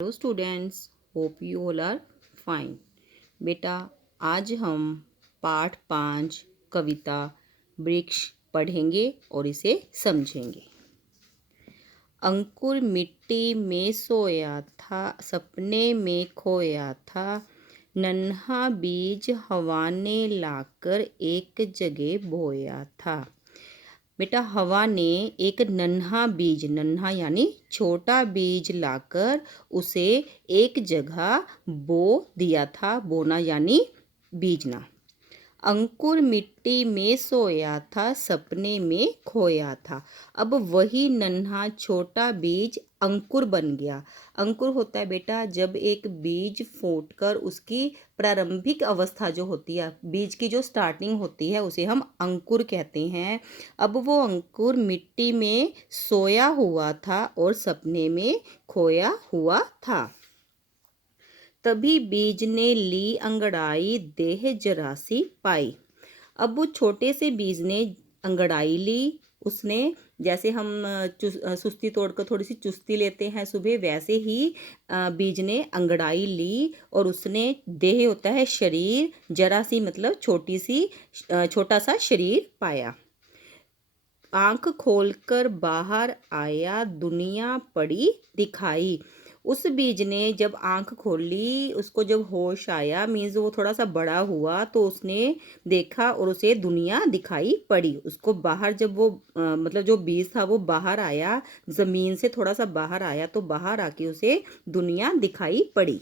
Hello students, hope you all are fine. बेटा, आज हम पाठ 5 कविता वृक्ष पढ़ेंगे और इसे समझेंगे। अंकुर मिट्टी में सोया था, सपने में खोया था। नन्हा बीज हवा ने लाकर एक जगह बोया था। बेटा, हवा ने एक नन्हा यानी छोटा बीज लाकर उसे एक जगह बो दिया था। बोना यानी बीजना। अंकुर मिट्टी में सोया था, सपने में खोया था। अब वही नन्हा छोटा बीज अंकुर बन गया। अंकुर होता है बेटा जब एक बीज फूटकर उसकी प्रारंभिक अवस्था जो होती है, बीज की जो स्टार्टिंग होती है, उसे हम अंकुर कहते हैं। अब वो अंकुर मिट्टी में सोया हुआ था और सपने में खोया हुआ था। तभी बीज ने ली अंगड़ाई, देह जरा सी पाई। अब वो छोटे से बीज ने अंगड़ाई ली। उसने जैसे हम सुस्ती तोड़कर थोड़ी सी चुस्ती लेते हैं सुबह, वैसे ही बीज ने अंगड़ाई ली और उसने, देह होता है शरीर, जरा सी मतलब छोटी सी, छोटा सा शरीर पाया। आंख खोलकर बाहर आया, दुनिया पड़ी दिखाई। उस बीज ने जब आंख खोली, उसको जब होश आया, मीन्स वो थोड़ा सा बड़ा हुआ, तो उसने देखा और उसे दुनिया दिखाई पड़ी। उसको बाहर जब वो मतलब जो बीज था वो बाहर आया, ज़मीन से थोड़ा सा बाहर आया, तो बाहर आके उसे दुनिया दिखाई पड़ी।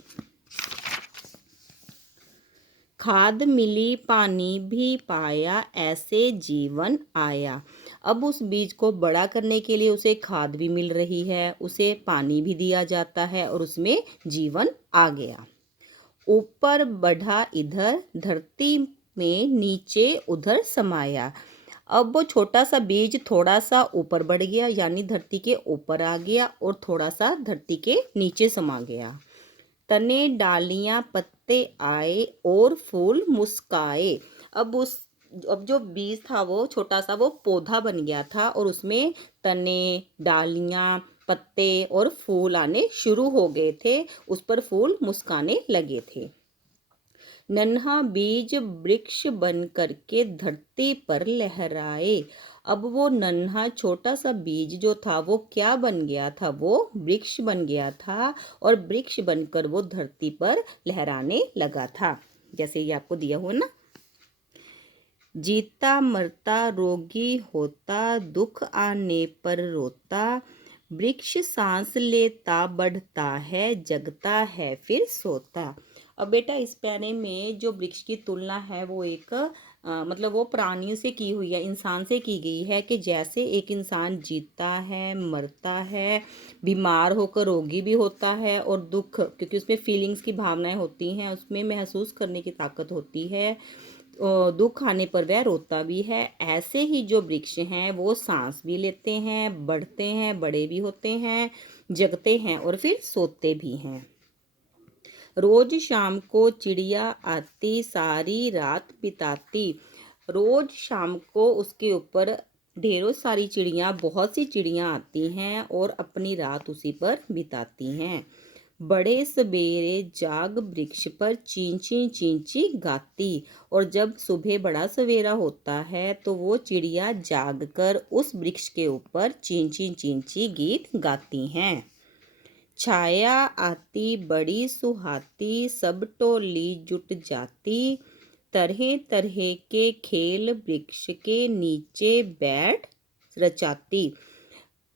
खाद मिली, पानी भी पाया, ऐसे जीवन आया। अब उस बीज को बड़ा करने के लिए उसे खाद भी मिल रही है, उसे पानी भी दिया जाता है और उसमें जीवन आ गया। ऊपर बढ़ा इधर, धरती में नीचे उधर समाया। अब वो छोटा सा बीज थोड़ा सा ऊपर बढ़ गया, यानी धरती के ऊपर आ गया और थोड़ा सा धरती के नीचे समा गया। तने डालियां पत्ते आए और फूल मुस्काए। अब जो बीज था वो छोटा सा वो पौधा बन गया था और उसमें तने, डालियां, पत्ते और फूल आने शुरू हो गए थे। उस पर फूल मुस्काने लगे थे। नन्हा बीज वृक्ष बन करके धरती पर लहराए। अब वो नन्हा छोटा सा बीज जो था वो क्या बन गया था? वो वृक्ष बन गया था और वृक्ष बनकर वो धरती पर लहराने लगा था, जैसे ये आपको दिया हुआ ना। जीता मरता रोगी होता, दुख आने पर रोता। वृक्ष सांस लेता बढ़ता है, जगता है फिर सोता। अब बेटा, इस पैरे में जो वृक्ष की तुलना है वो एक मतलब वो प्राणियों से की हुई है, इंसान से की गई है। कि जैसे एक इंसान जीता है, मरता है, बीमार होकर रोगी भी होता है, और दुख, क्योंकि उसमें फीलिंग्स की भावनाएं होती हैं, उसमें महसूस करने की ताकत होती है, दुख आने पर वह रोता भी है। ऐसे ही जो वृक्ष हैं वो सांस भी लेते हैं, बढ़ते हैं, बड़े भी होते हैं, जगते हैं और फिर सोते भी हैं। रोज शाम को चिड़िया आती, सारी रात बिताती। रोज शाम को उसके ऊपर ढेरों सारी चिड़ियाँ, बहुत सी चिड़ियाँ आती हैं और अपनी रात उसी पर बिताती हैं। बड़े सवेरे जाग वृक्ष पर चींची चींची गाती। और जब सुबह बड़ा सवेरा होता है तो वो चिड़िया जागकर उस वृक्ष के ऊपर चींची चींची गीत गाती हैं। छाया आती बड़ी सुहाती, सब टोली जुट जाती। तरह तरह के खेल वृक्ष के नीचे बैठ रचाती।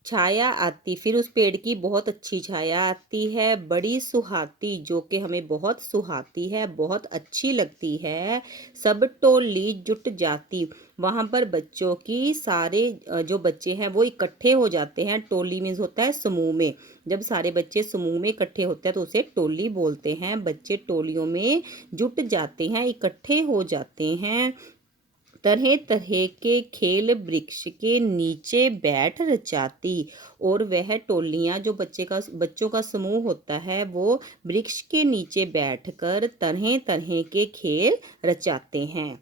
छाया आती, फिर उस पेड़ की बहुत अच्छी छाया आती है। बड़ी सुहाती, जो कि हमें बहुत सुहाती है, बहुत अच्छी लगती है। सब टोली जुट जाती, वहाँ पर बच्चों की सारे जो बच्चे हैं वो इकट्ठे हो जाते हैं। टोली मीन्स होता है समूह में। जब सारे बच्चे समूह में इकट्ठे होते हैं तो उसे टोली बोलते हैं। बच्चे टोलियों में जुट जाते हैं, इकट्ठे हो जाते हैं। तरह तरह के खेल वृक्ष के नीचे बैठ रचाती। और वह टोलियां, जो बच्चों का समूह होता है, वो वृक्ष के नीचे बैठकर तरह तरह के खेल रचाते हैं।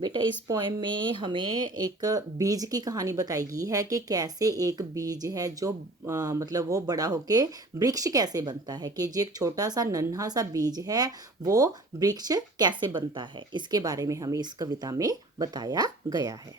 बेटा इस पोएम में हमें एक बीज की कहानी बताई गई है कि कैसे एक बीज है जो मतलब वो बड़ा होके वृक्ष कैसे बनता है, कि जो एक छोटा सा नन्हा सा बीज है वो वृक्ष कैसे बनता है, इसके बारे में हमें इस कविता में बताया गया है।